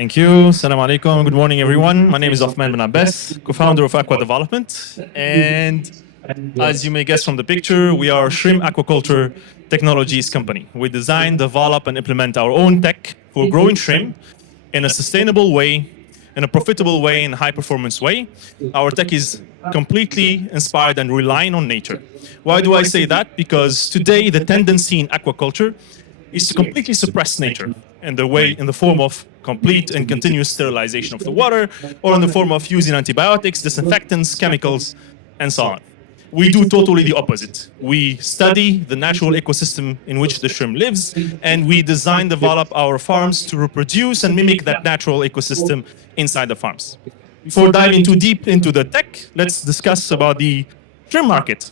Thank you. Assalamu alaikum. Good morning, everyone. My name is Othman bin Abbes, co-founder of AQUA Development. And as you may guess from the picture, we are a shrimp aquaculture technologies company. We design, develop, and implement our own tech for growing shrimp in a sustainable way, in a profitable way, in a high-performance way. Our tech is completely inspired and relying on nature. Why do I say that? Because today the tendency in aquaculture is to completely suppress nature in the form of complete and continuous sterilization of the water, or in the form of using antibiotics, disinfectants, chemicals, and so on. We do totally the opposite. We study the natural ecosystem in which the shrimp lives, and we design, develop our farms to reproduce and mimic that natural ecosystem inside the farms. Before diving too deep into the tech, let's discuss about the shrimp market.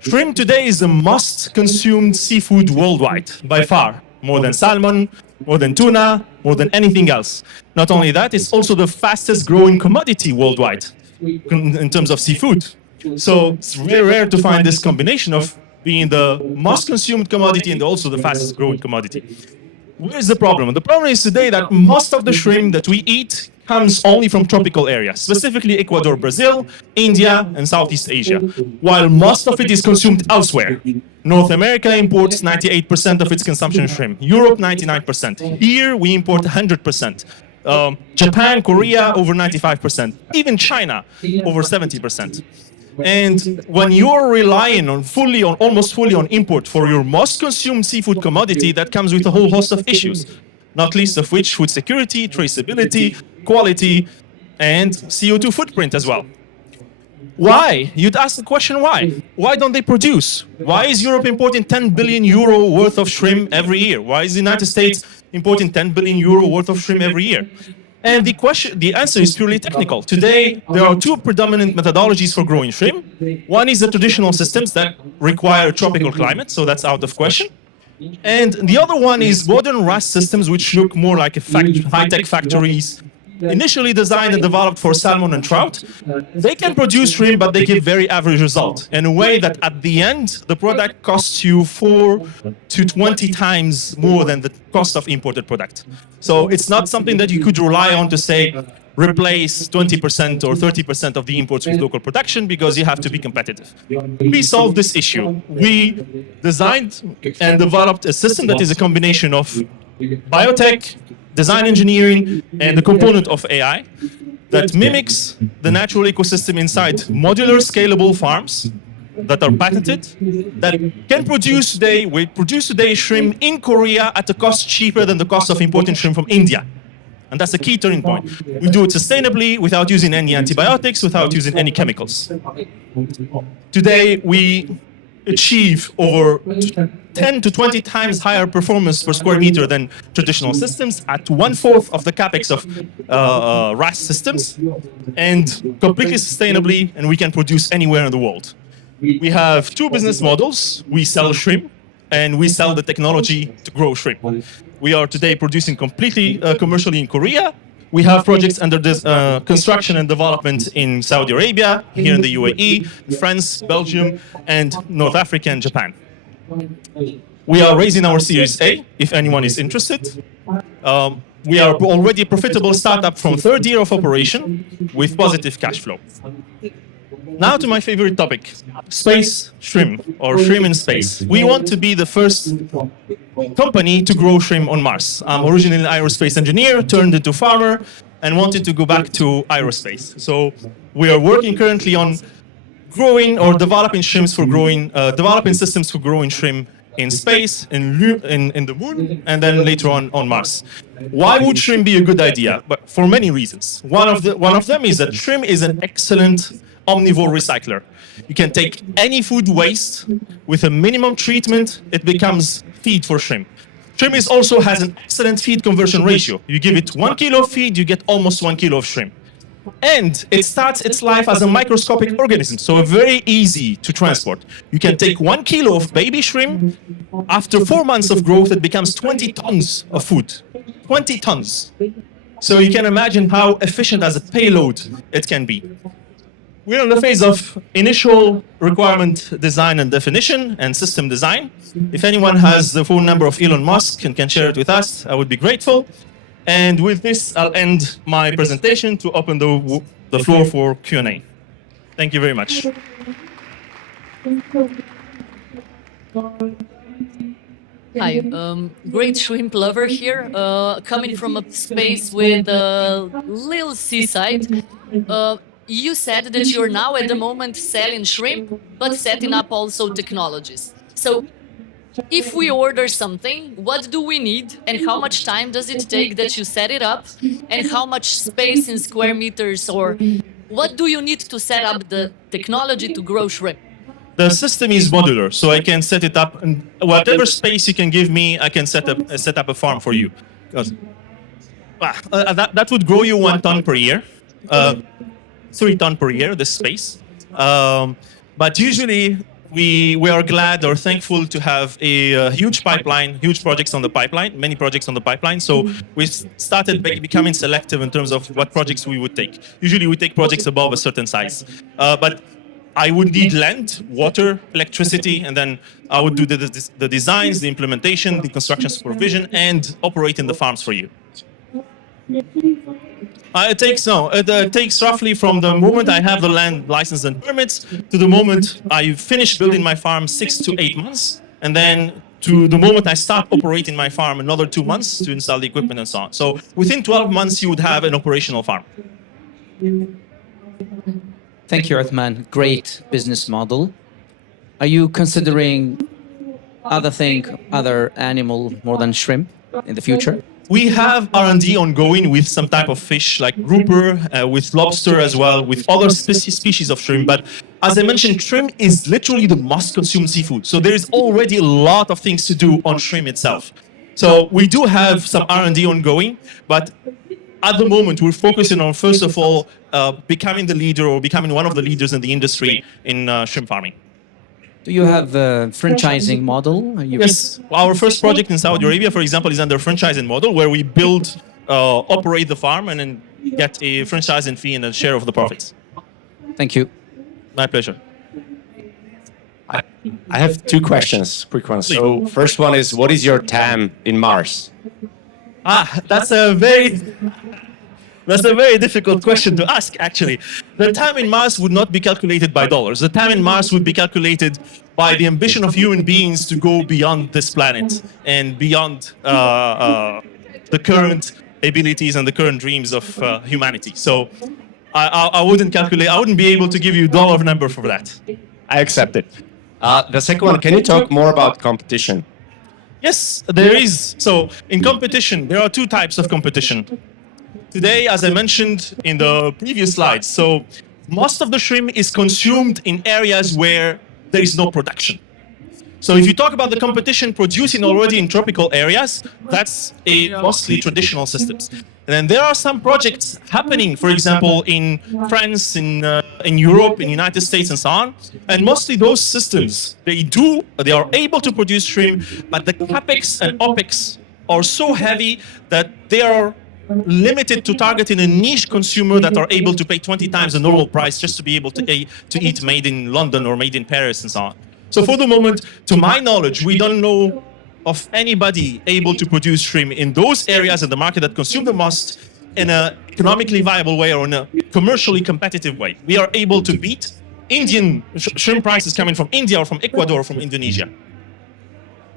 Shrimp today is the most consumed seafood worldwide, by far, more than salmon, more than tuna, more than anything else. Not only that, it's also the fastest growing commodity worldwide in terms of seafood. So it's very rare to find this combination of being the most consumed commodity and also the fastest growing commodity. Where's the problem? The problem is today that most of the shrimp that we eat comes only from tropical areas, specifically Ecuador, Brazil, India, and Southeast Asia, while most of it is consumed elsewhere. North America imports 98% of its consumption of shrimp, Europe 99%. Here we import 100%. Japan, Korea, over 95%. Even China, over 70%. And when you're relying on almost fully on import for your most consumed seafood commodity, that comes with a whole host of issues, not least of which food security, traceability, quality, and CO2 footprint as well. Why? You'd ask the question, why? Why don't they produce? Why is Europe importing 10 billion euro worth of shrimp every year? Why is the United States importing 10 billion euro worth of shrimp every year? And the answer is purely technical. Today, there are two predominant methodologies for growing shrimp. One is the traditional systems that require tropical climate, so that's out of question. And the other one is modern RAS systems, which look more like high-tech factories, initially designed and developed for salmon and trout. They can produce shrimp, but they give very average result in a way that at the end, the product costs you 4 to 20 times more than the cost of imported product. So it's not something that you could rely on to say, replace 20% or 30% of the imports with local production, because you have to be competitive. We solved this issue. We designed and developed a system that is a combination of biotech, design engineering, and the component of AI that mimics the natural ecosystem inside modular scalable farms that are patented, that can produce today shrimp in Korea at a cost cheaper than the cost of importing shrimp from India. And that's a key turning point. We do it sustainably, without using any antibiotics, without using any chemicals. Today, we achieve over 10 to 20 times higher performance per square meter than traditional systems at 1/4 of the capex of RAS systems, and completely sustainably, and we can produce anywhere in the world. We have two business models. We sell shrimp, and we sell the technology to grow shrimp. We are today producing completely commercially in Korea. We have projects under this, construction and development in Saudi Arabia, here in the UAE, France, Belgium, and North Africa and Japan. We are raising our Series A, if anyone is interested. We are already a profitable startup from third year of operation with positive cash flow. Now to my favorite topic, space shrimp, or shrimp in space. We want to be the first company to grow shrimp on Mars. I'm originally an aerospace engineer, turned into farmer, and wanted to go back to aerospace. So we are working currently on growing or developing shrimps for growing, developing systems for growing shrimp in space, in the moon, and then later on Mars. Why would shrimp be a good idea? But for many reasons. One of them is that shrimp is an excellent omnivore recycler. You can take any food waste with a minimum treatment, it becomes feed for shrimp. Shrimp also has an excellent feed conversion ratio. You give it 1 kilo of feed, you get almost 1 kilo of shrimp. And it starts its life as a microscopic organism, so very easy to transport. You can take 1 kilo of baby shrimp. After 4 months of growth, it becomes 20 tons of food. 20 tons. So you can imagine how efficient as a payload it can be. We're in the phase of initial requirement design and definition and system design. If anyone has the phone number of Elon Musk and can share it with us, I would be grateful. And with this, I'll end my presentation to open the floor for Q&A. Thank you very much. Hi, great shrimp lover here, coming from a space with a little seaside. You said that you're now at the moment selling shrimp, but setting up also technologies. So if we order something, what do we need and how much time does it take that you set it up and how much space in square meters, or what do you need to set up the technology to grow shrimp? The system is modular, so I can set it up, and whatever space you can give me, I can set up a farm for you. That would grow you 1 ton per year, 3 ton per year, this space. But usually we are glad or thankful to have a huge pipeline, huge projects on the pipeline, many projects on the pipeline. So we started becoming selective in terms of what projects we would take. Usually we take projects above a certain size. But I would need land, water, electricity, and then I would do the designs, the implementation, the construction supervision, and operate in the farms for you. It takes roughly from the moment I have the land license and permits to the moment I finish building my farm 6 to 8 months, and then to the moment I start operating my farm another 2 months to install the equipment and so on. So within 12 months you would have an operational farm. Thank you, Othman. Great business model. Are you considering other animal more than shrimp in the future? We have R&D ongoing with some type of fish like grouper, with lobster as well, with other species of shrimp. But as I mentioned, shrimp is literally the most consumed seafood. So there is already a lot of things to do on shrimp itself. So we do have some R&D ongoing, but at the moment, we're focusing on, first of all, becoming the leader or becoming one of the leaders in the industry in shrimp farming. Do you have a franchising model? Yes. Our first project in Saudi Arabia, for example, is under a franchising model where we build, operate the farm, and then get a franchising fee and a share of the profits. Thank you. My pleasure. I have 2 questions, quick ones. So first one is, what is your TAM in Mars? That's a very difficult question to ask, actually. The TAM in Mars would not be calculated by dollars. The TAM in Mars would be calculated by the ambition of human beings to go beyond this planet and beyond the current abilities and the current dreams of humanity. So I wouldn't calculate, I wouldn't be able to give you a dollar number for that. I accept it. The second one, can you talk more about competition? Yes, there is. So in competition, there are 2 types of competition. Today, as I mentioned in the previous slides, so most of the shrimp is consumed in areas where there is no production. So if you talk about the competition producing already in tropical areas, that's mostly traditional systems. And then there are some projects happening, for example, in France, in Europe, in the United States, and so on. And mostly those systems, they are able to produce shrimp, but the capex and opex are so heavy that they are limited to targeting a niche consumer that are able to pay 20 times the normal price just to be able to eat made in London or made in Paris and so on. So for the moment, to my knowledge, we don't know of anybody able to produce shrimp in those areas of the market that consume the most in an economically viable way or in a commercially competitive way. We are able to beat Indian shrimp prices coming from India or from Ecuador or from Indonesia.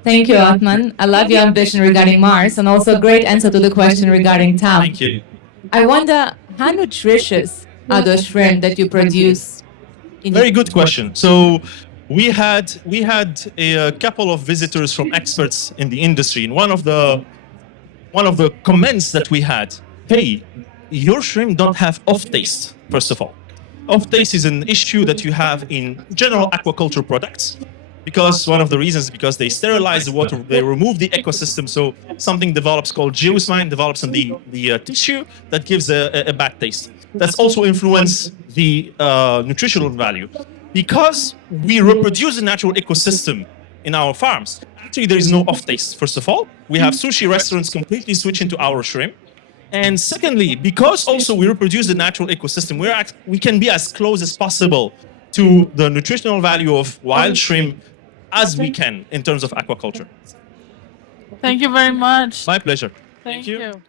Thank you, Othman. I love your ambition regarding Mars and also a great answer to the question regarding TAM. Thank you. I wonder, how nutritious are those shrimp that you produce? Very good question. So we had a couple of visitors from experts in the industry, and one of the comments that we had, hey, your shrimp don't have off taste, first of all. Off taste is an issue that you have in general aquaculture products. Because one of the reasons is because they sterilize the water, they remove the ecosystem, so something develops called geosmine, develops in the tissue that gives a bad taste. That's also influence the nutritional value. Because we reproduce the natural ecosystem in our farms, actually there is no off taste, first of all. We have sushi restaurants completely switching to our shrimp. And secondly, because also we reproduce the natural ecosystem, we can be as close as possible to the nutritional value of wild shrimp as we can in terms of aquaculture. Thank you very much. My pleasure. Thank you.